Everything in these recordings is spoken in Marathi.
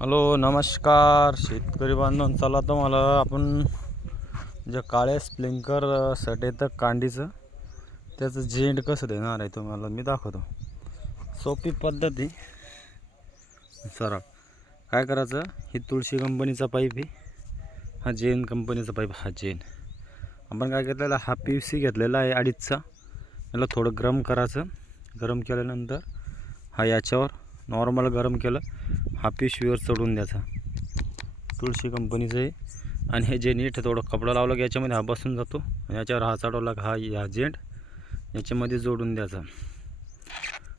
हॅलो नमस्कार. शेतकरी बांधव चला तुम्हाला आपण जे काळे स्प्लिंकर सट येतं कांडीचं त्याचं जेंट कसं देणार आहे तुम्हाला मी दाखवतो. सोपी पद्धती सरळ काय करायचं? ही तुळशी कंपनीचा पाईप आहे. हा जेन कंपनीचा पाईप हा जेन. आपण काय घेतलेला? हा पी यू सी घेतलेला आहे अडीचचा. याला थोडं गरम करायचं. गरम केल्यानंतर हा याच्यावर नॉर्मल गरम केलं. हा पिशवीवर चढून द्यायचा. तुळशी कंपनीचं आहे. आणि हे जे नीट थोडं कपडा लावलं की याच्यामध्ये हा बसून जातो. आणि याच्यावर हा चढवला का हा या जेंट याच्यामध्ये जोडून द्यायचा.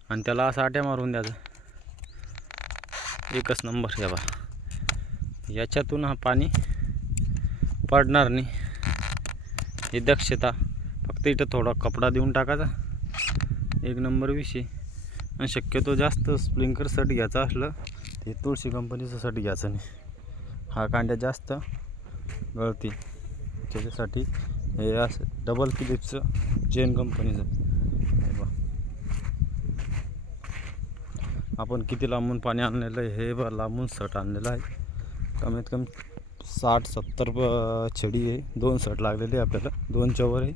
आणि त्याला असा आट्या मारून द्यायचा. एकच नंबर या बा याच्यातून हा पाणी पडणार नाही. ही दक्षता फक्त इथं थोडा कपडा देऊन टाकायचा. एक नंबर विषय. आणि शक्यतो जास्त स्प्रिंकर सट घ्यायचा असलं हे तुळशी कंपनीचं घ्यायचं नाही. हा कांड्या जास्त गळती. त्याच्यासाठी हे असं डबल फिलिप्सचं जेन कंपनीचं हे बघा. आपण किती लांबून पाणी आणलेलं आहे हे बघा लांबून सट आणलेलं आहे. कमीत कमी साठ सत्तर छडी आहे. दोन सट लागलेली आहे आपल्याला. दोन चवर आहे.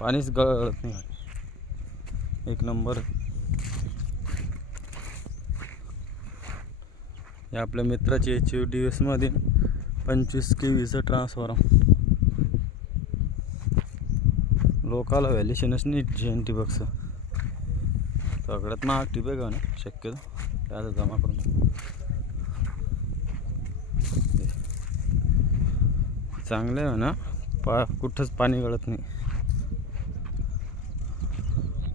पाणीच गळत नाही. एक नंबर. हे आपल्या मित्राचे एच यू डी एसमध्ये पंचवीस के व्हीचं ट्रान्सफॉर्म लोकाला व्हॅल्युशनच नाही जी एन टी बक्स सगळ्यात महाग टिप आहे का ना शक्यतो. त्याचं जमा करून चांगलं आहे ना पा कुठंच पाणी गळत नाही.